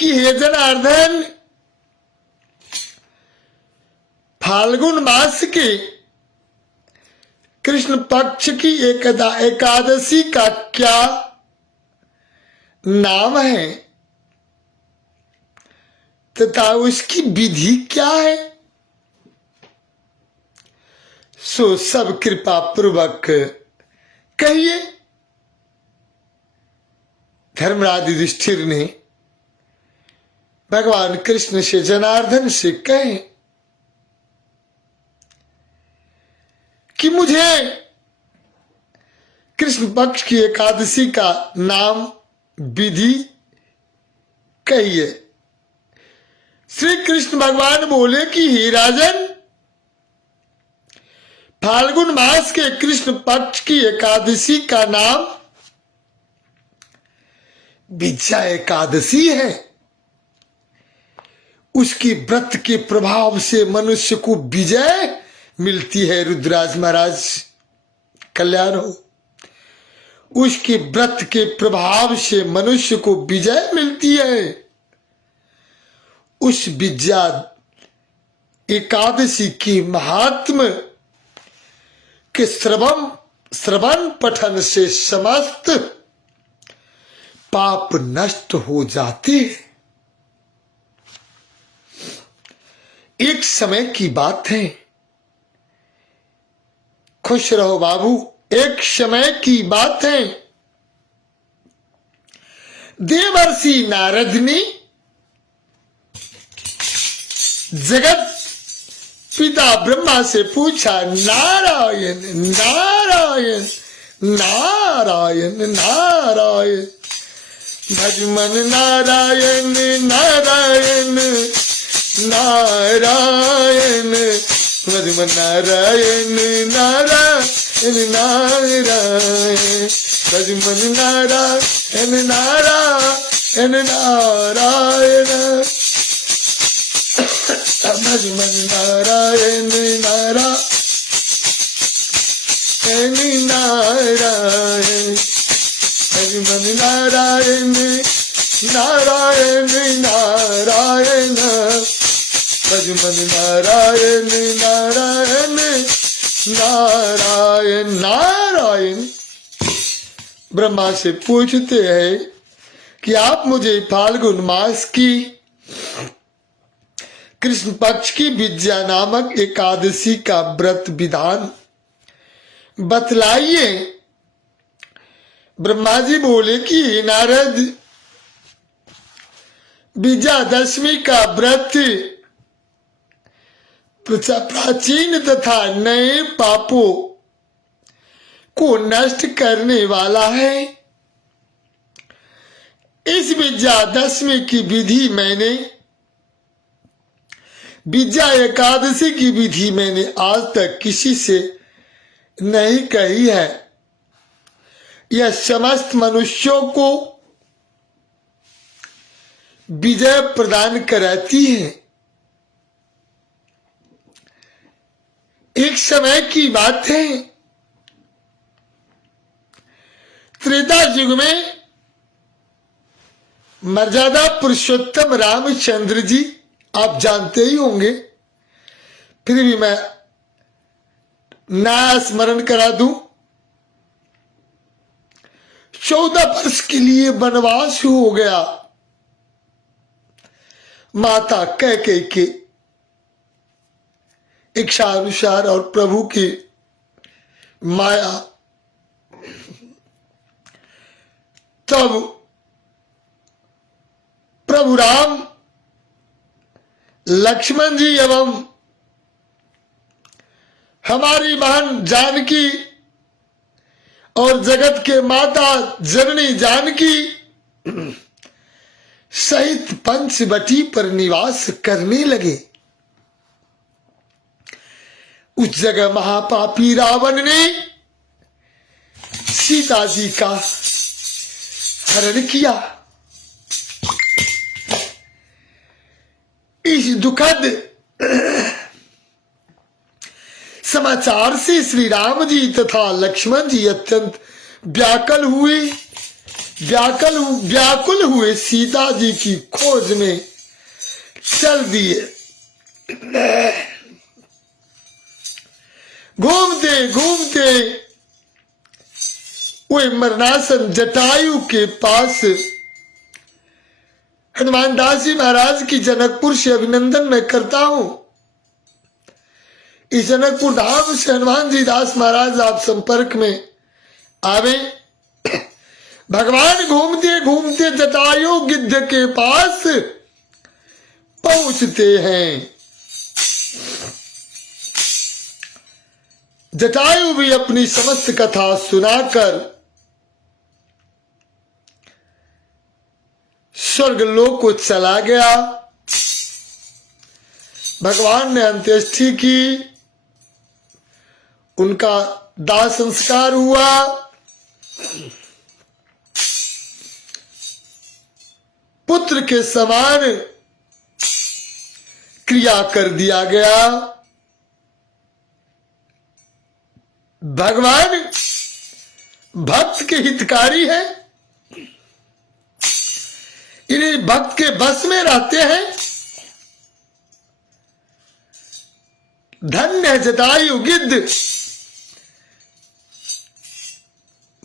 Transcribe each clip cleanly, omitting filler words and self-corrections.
कि हे जनार्दन, फाल्गुन मास के कृष्ण पक्ष की एकादशी का क्या नाम है तथा उसकी विधि क्या है? सो सब कृपा पूर्वक कहिए। धर्मराज युधिष्ठिर ने भगवान कृष्ण से जनार्दन से कहे कि मुझे कृष्ण पक्ष की एकादशी का नाम विधि कहिए। श्री कृष्ण भगवान बोले कि हे राजन, फाल्गुन मास के कृष्ण पक्ष की एकादशी का नाम विजया एकादशी है। उसकी व्रत के प्रभाव से मनुष्य को विजय मिलती है। रुद्राज महाराज कल्याण हो। उसके व्रत के प्रभाव से मनुष्य को विजय मिलती है। उस विजया एकादशी की महात्म के श्रवण पठन से समस्त पाप नष्ट हो जाते हैं। एक समय की बात है, खुश रहो बाबू। एक समय की बात है, देवर्षि नारद ने जगत पिता ब्रह्मा से पूछा, नारायण नारायण नारायण नारायण, भजमन नारायण नारायण नारायण, भजमन नारायण नारायण नारायण, भजमन नारायण नारायण नारायण, भजमन नारायण नारायण नारायण, भजमन नारायण नारायण नारायण, भजमन नारायण नारायण नारायण नारायण। ब्रह्मा से पूछते हैं कि आप मुझे फाल्गुन मास की कृष्ण पक्ष की विजया नामक एकादशी का व्रत विधान बतलाइए। ब्रह्मा जी बोले कि हे नारद, विजयादशमी का व्रत प्राचीन तथा नए पापों को नष्ट करने वाला है। इस विजयादशमी की विधि मैंने, विजया एकादशी की विधि मैंने आज तक किसी से नहीं कही है। यह समस्त मनुष्यों को विजय प्रदान कराती है। एक समय की बात है, त्रेता युग में मर्यादा पुरुषोत्तम रामचंद्र जी, आप जानते ही होंगे, फिर भी मैं नया स्मरण करा दूं। 14 वर्ष के लिए वनवास हो गया। माता कैकेयी के इच्छा अनुसार और प्रभु की माया, तब प्रभु राम, लक्ष्मण जी एवं हमारी बहन जानकी और जगत के माता जननी जानकी सहित पंचवटी पर निवास करने लगे। उस जगह महापापी रावण ने सीता जी का हरण किया। इस दुखद समाचार से श्री राम जी तथा लक्ष्मण जी अत्यंत व्याकुल हुए। व्याकुल हुए सीता जी की खोज में चल दिए। घूमते घूमते वे मरणासन जटायु के पास, हनुमान दास जी महाराज की जनकपुर से अभिनंदन मैं करता हूं। इस जनकपुर धाम से हनुमान जी दास महाराज आप संपर्क में आवे। भगवान घूमते घूमते जटायु गिद्ध के पास पहुंचते हैं। जटायु भी अपनी समस्त कथा सुनाकर स्वर्ग लोक को चला गया। भगवान ने अंत्येष्टि की, उनका दाह संस्कार हुआ। पुत्र के समान क्रिया कर दिया गया। भगवान भक्त के हितकारी है, इन्हीं भक्त के बस में रहते हैं। धन्य जटायु गिद्ध,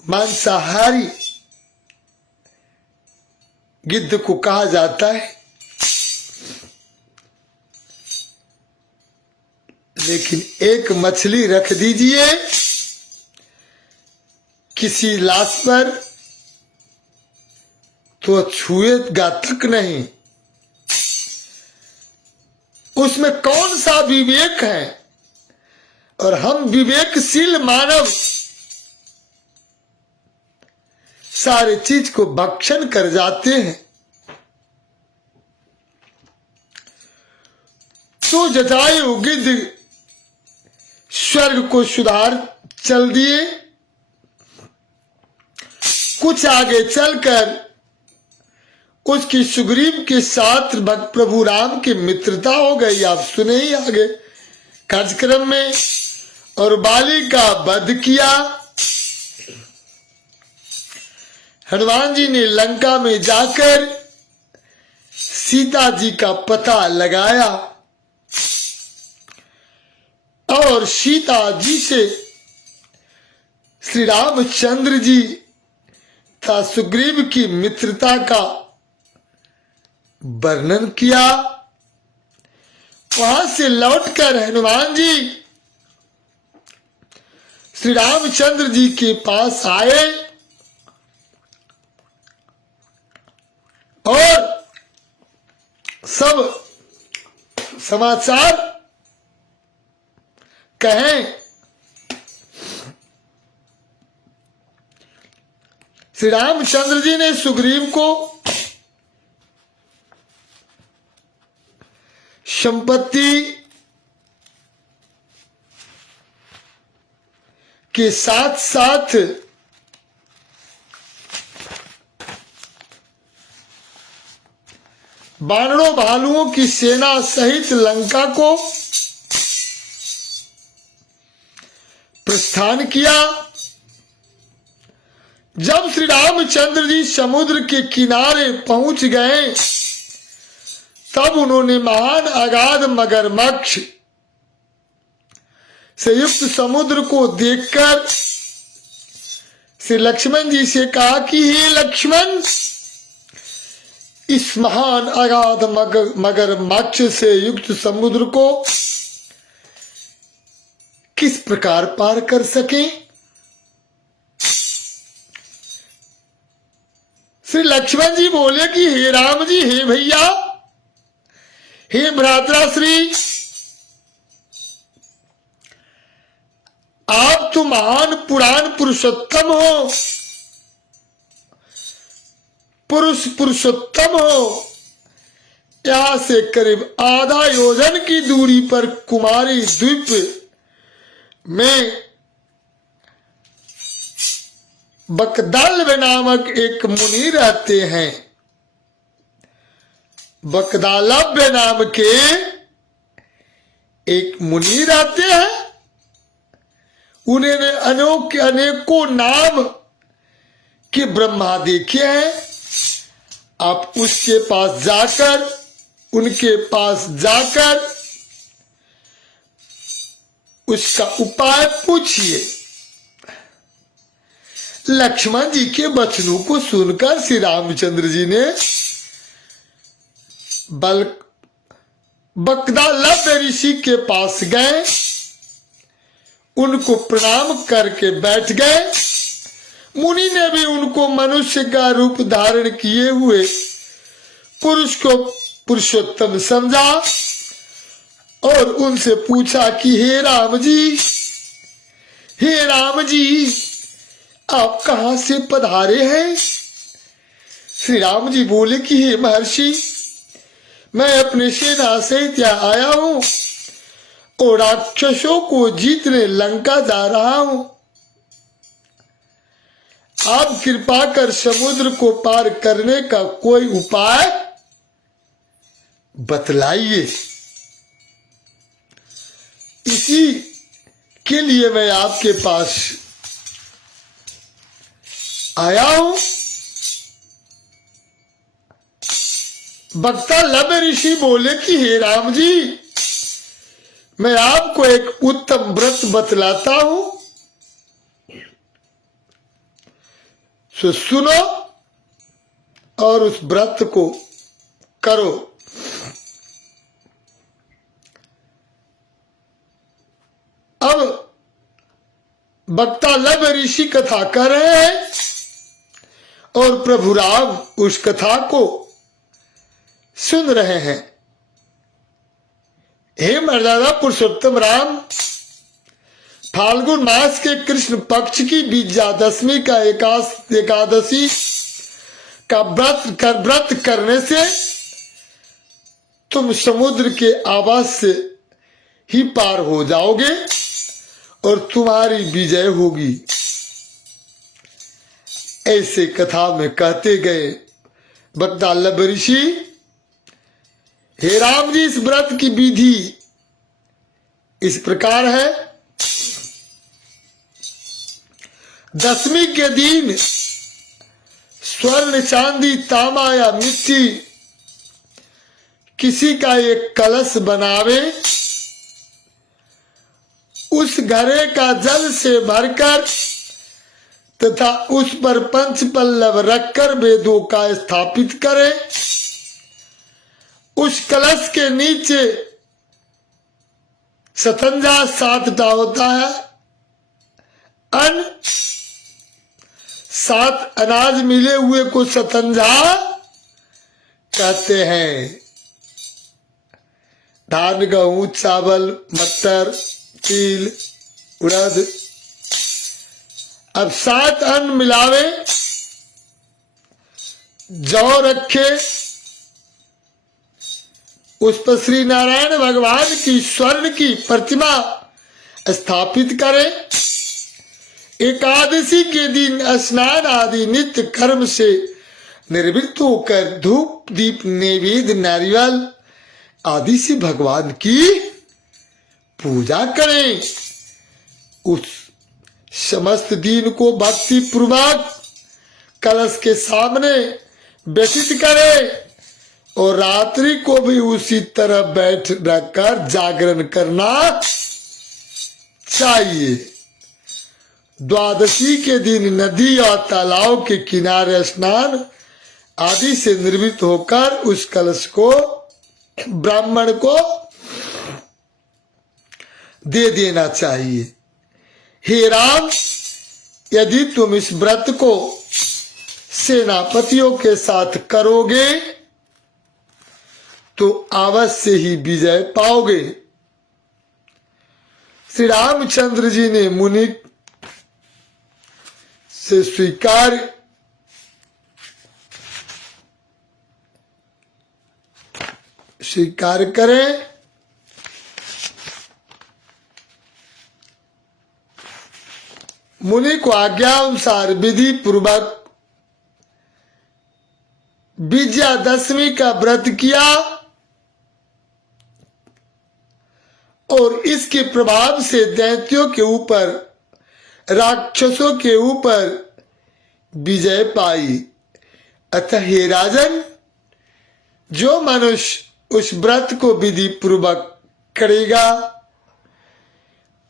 मांसाहारी गिद्ध को कहा जाता है। लेकिन एक मछली रख दीजिए किसी लाश पर तो छुएगा तक नहीं। उसमें कौन सा विवेक है? और हम विवेकशील मानव सारे चीज को भक्षण कर जाते हैं। तो जटायु गिद्ध स्वर्ग को सुधार चल दिए। कुछ आगे चलकर उसकी सुग्रीव के साथ भक्त प्रभु राम की मित्रता हो गई। आप सुने ही आगे कार्यक्रम में। और बाली का वध किया। हनुमान जी ने लंका में जाकर सीता जी का पता लगाया और सीता जी से श्री रामचंद्र जी तथा सुग्रीव की मित्रता का वर्णन किया। वहां से लौटकर हनुमान जी श्री रामचंद्र जी के पास आए और सब समाचार कहें। श्री रामचंद्र जी ने सुग्रीव को संपत्ति के साथ साथ बानरों भालुओं की सेना सहित लंका को प्रस्थान किया। जब श्री रामचंद्र जी समुद्र के किनारे पहुंच गए तब उन्होंने महान अगाध मगरमच्छ से युक्त समुद्र को देखकर श्री लक्ष्मण जी से कहा कि हे लक्ष्मण, इस महान अगाध मगरमच्छ से युक्त समुद्र को किस प्रकार पार कर सके। श्री लक्ष्मण जी बोले कि हे राम जी, हे भैया, हे भ्रातृश्री, आप तो महान पुराण पुरुषोत्तम हो, पुरुषोत्तम हो। यहां से करीब आधा योजन की दूरी पर कुमारी द्वीप में बकदाल्य नामक एक मुनि रहते हैं। बकदालव्य नाम के एक मुनि रहते हैं। उन्होंने अनेकों नाम कि ब्रह्मा देखे हैं, आप उसके पास जाकर, उनके पास जाकर उसका उपाय पूछिए। लक्ष्मण जी के वचनों को सुनकर श्री रामचंद्र जी ने बगदालभ ऋषि के पास गए, उनको प्रणाम करके बैठ गए। मुनि ने भी उनको मनुष्य का रूप धारण किए हुए पुरुष को पुरुषोत्तम समझा और उनसे पूछा कि हे राम जी, हे राम जी, आप कहां से पधारे हैं? श्री राम जी बोले कि हे महर्षि, मैं अपने सेना सहित यहाँ आया हूं और राक्षसों को जीतने लंका जा रहा हूं। आप कृपा कर समुद्र को पार करने का कोई उपाय बतलाइए। इसी के लिए मैं आपके पास आया हूं। बगदालभ ऋषि बोले कि हे राम जी, मैं आपको एक उत्तम व्रत बतलाता हूं, सो सुनो और उस व्रत को करो। अब बगदालभ ऋषि कथा कर रहे हैं और प्रभु राम उस कथा को सुन रहे हैं। हे मर्यादा पुरुषोत्तम राम, फाल्गुन मास के कृष्ण पक्ष की विजयादशमी का एकादशी का व्रत करने से तुम समुद्र के आवाज से ही पार हो जाओगे और तुम्हारी विजय होगी। ऐसे कथा में कहते गए बगदालभ ऋषि। हे राम जी, इस व्रत की विधि इस प्रकार है। दशमी के दिन स्वर्ण, चांदी, तांबा या मिट्टी किसी का एक कलश बनावे, उस घड़े का जल से भरकर तथा उस पर पंच पल्लव रखकर वेदों का स्थापित करे। उस कलश के नीचे सतंजा 7 होता है, अन्न 7 अनाज मिले हुए को सतंजा कहते हैं। धान, गेहूं, चावल, मटर, तिल, उड़द। अब 7 अन्न मिलावे, जौ रखे, उस पर श्री नारायण भगवान की स्वर्ण की प्रतिमा स्थापित करे। एकादशी के दिन स्नान आदि नित्य कर्म से निर्वृत्त होकर धूप, दीप, नैवेद्य, नारियल आदि से भगवान की पूजा करें। उस समस्त दिन को भक्ति पूर्वक कलश के सामने व्यतीत करे और रात्रि को भी उसी तरह बैठ रखकर जागरण करना चाहिए। द्वादशी के दिन नदी और तालाब के किनारे स्नान आदि से निर्मित होकर उस कलश को ब्राह्मण को दे देना चाहिए। हे राम, यदि तुम इस व्रत को सेनापतियों के साथ करोगे तो अवश्य ही विजय पाओगे। श्री रामचंद्र जी ने मुनि से स्वीकार करें। मुनि को आज्ञा अनुसार विधि पूर्वक विजयादशमी का व्रत किया और इसके प्रभाव से दैत्यों के ऊपर, राक्षसों के ऊपर विजय पाई। अतः हे राजन, जो मनुष्य उस व्रत को विधि पूर्वक करेगा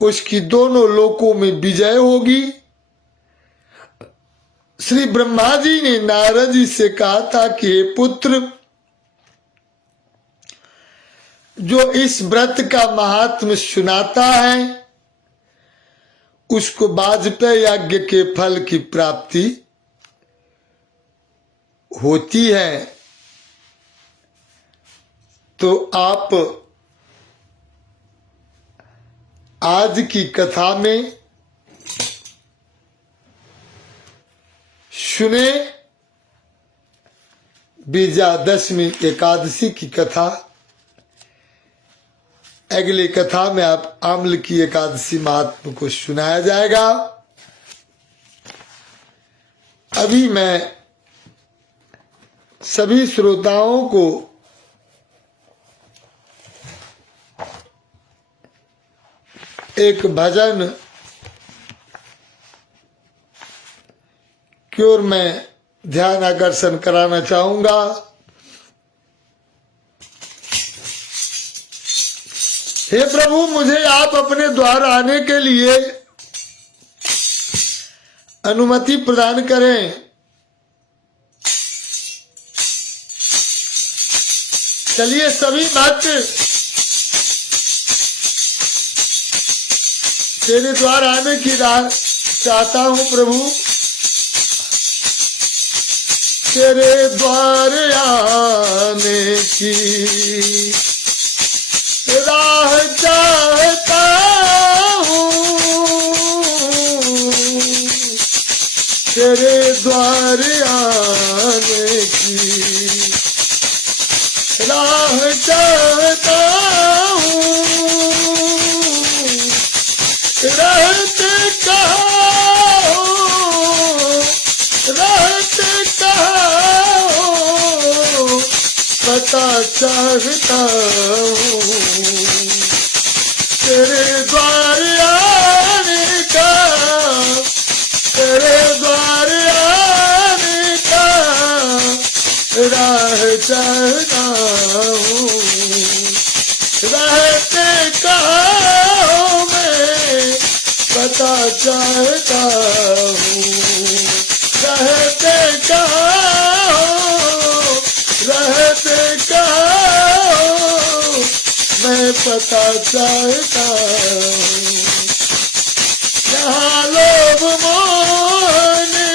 उसकी दोनों लोकों में विजय होगी। श्री ब्रह्मा जी ने नारद जी से कहा था कि हे पुत्र, जो इस व्रत का महात्म्य सुनाता है उसको वाजपेयी यज्ञ के फल की प्राप्ति होती है। तो आप आज की कथा में सुने विजयादशमी एकादशी की कथा। अगली कथा में आप आम्ल की एकादशी महात्म को सुनाया जाएगा। अभी मैं सभी श्रोताओं को एक भजन की ओर मैं ध्यान आकर्षण कराना चाहूंगा। हे प्रभु, मुझे आप अपने द्वार आने के लिए अनुमति प्रदान करें। चलिए सभी भक्त तेरे द्वार आने की राह चाहता हूं प्रभु। तेरे द्वार आने की राह चाहता हूँ, तेरे द्वार आने की राह चाहता हूँ। रहते कहाँ हो, रहते कहाँ हो, पता चाहता हूँ। तेरे द्वार आने का, तेरे द्वार आने का राह चाहता हूँ। रहते कहाँ हो मैं पता चाहता हूँ। रहते कहाँ हो, रहते कहाँ हो, मैं पता चाहता हूँ। यहाँ लोभ मोह ने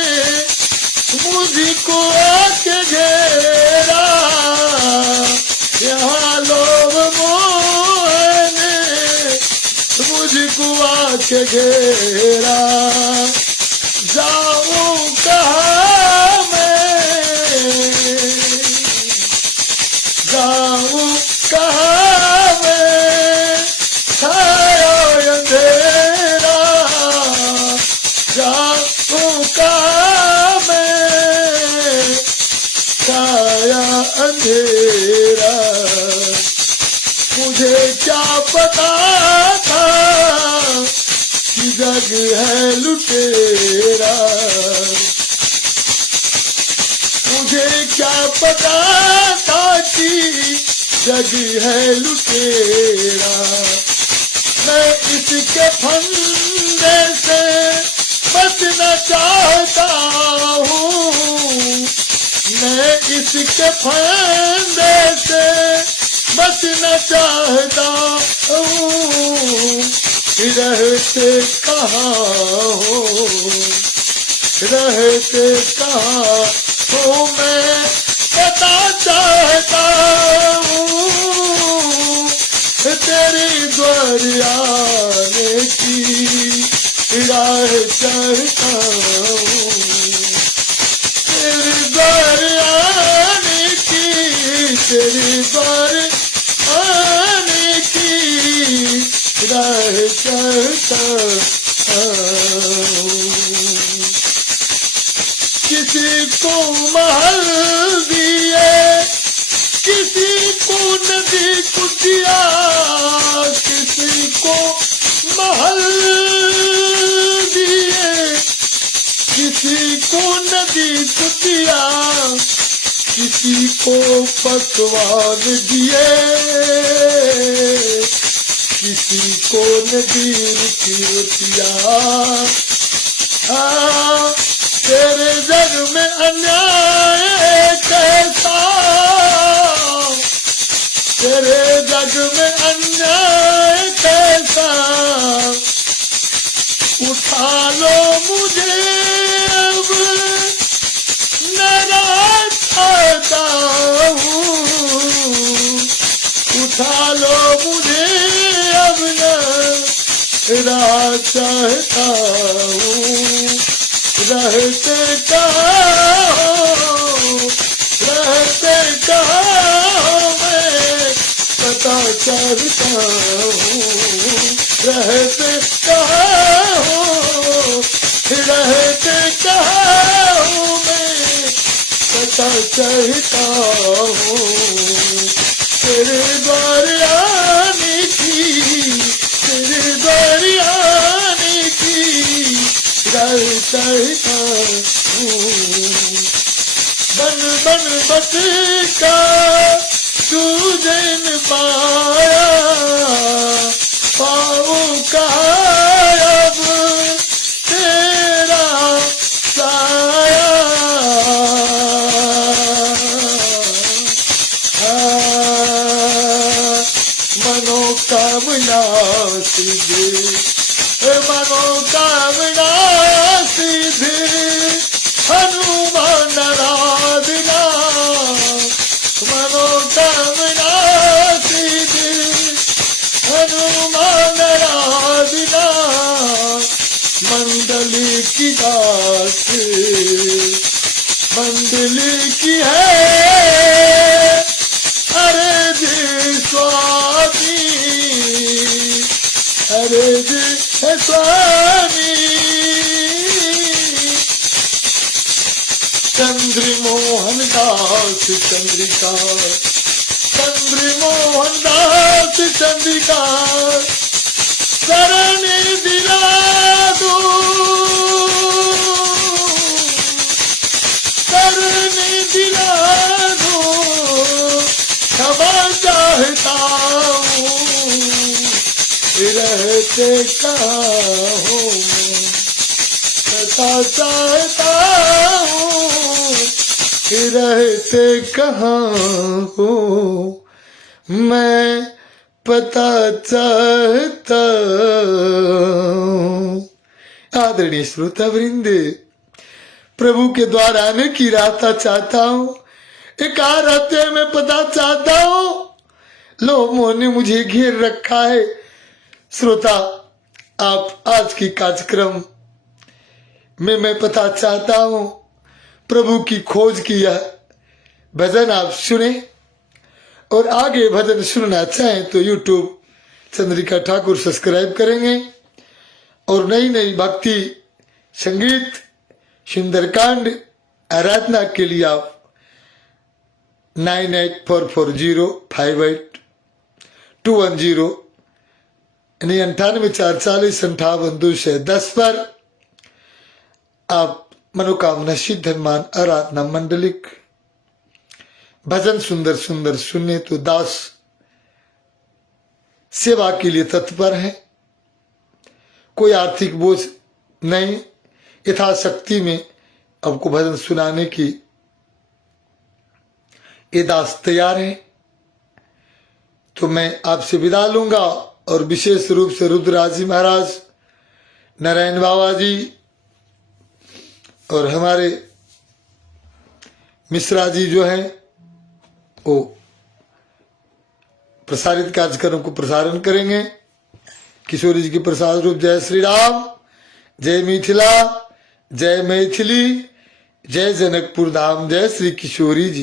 मुझको आके घेरा, यहाँ लोभ मोह ने मुझको आके घेरा। जाऊं कहाँ मैं, जाऊं कहाँ मैं, छाया अंधेरा। जाऊं कहाँ मैं, छाया अंधेरा। मुझे क्या पता था कि जग है लुटेरा। मुझे क्या पता था कि जग है लुटेरा। मैं इसके फंदे से बचना चाहता हूँ, मैं इसके फंदे से बचना चाहता हूँ। रहते कहाँ हो, रहते कहाँ हो, मैं पता चाहता हूँ। तेरी द्वार आने की राह चाहता हूँ। तेरी द्वार आने की, तेरी द्वार आने की राह चाहता हूँ। किसी को महल दिए, किसी को नदी कुटिया, किसी को महल दिए, किसी को नदी किसी को पकवान दिए, किसी को नदीर की रोटियां। तेरे जग में अन्याय कैसा, तेरे जग में अन्याय कैसा, उठा लो मुझे अब नाराज चाहता हूँ, उठा लो मुझे अब नाराज चाहता हूँ। रहते कहाँ मैं पता चाहता हूँ, रहते कहाँ मैं पता चाहता हूँ। तेरे द्वार आने की, तेरे द्वार आने की चाहता हूँ। बन बन भटका तुझे न पाया, पाऊँ कहाँ अब तेरा साया। मनोकामना सिद्धि, मनोकामना सिद्धि, हनुमान आराधना, मनोकामना सिद्धि, हनुमान आराधना। मंडली की दास, मंडली की है अरे जी स्वामी, अरे जी है स्वामी। चंद्रमोहन दास चंद्रिका, चंद्रमोहन दास चंद्रिका, शरण दिला दो, शरण दिला दो, क्षमा चाहता हूँ। रहते कहाँ हो पता चाहता हूँ, रहते कहाँ हो मैं पता चाहता हूँ। आदरणीय श्रोता वृंद, प्रभु के द्वार आने की रास्ता चाहता हूँ, एक रास्ते में पता चाहता हूँ। लोगों ने मुझे घेर रखा है। श्रोता, आप आज की कार्यक्रम में मैं पता चाहता हूँ प्रभु की खोज की यह भजन आप सुने, और आगे भजन सुनना चाहें तो यूट्यूब चंद्रिका ठाकुर सब्सक्राइब करेंगे, और नई नई भक्ति संगीत सुंदरकांड आराधना के लिए आप 9844058210 यानी 9844585210 पर आप मनोकामना सिद्ध हनुमान आराधना मंडलिक भजन सुंदर सुंदर सुनने तो दास सेवा के लिए तत्पर हैं। कोई आर्थिक बोझ नहीं, यथाशक्ति में आपको भजन सुनाने की ये दास तैयार है। तो मैं आपसे विदा लूंगा, और विशेष रूप से रुद्रराज जी महाराज, नारायण बाबा जी और हमारे मिश्रा जी जो हैं वो प्रसारित कार्यक्रम को प्रसारण करेंगे। किशोरी जी के प्रसाद रूप जय श्री राम, जय मिथिला, जय मैथिली, जय जनकपुर धाम, जय श्री किशोरी जी।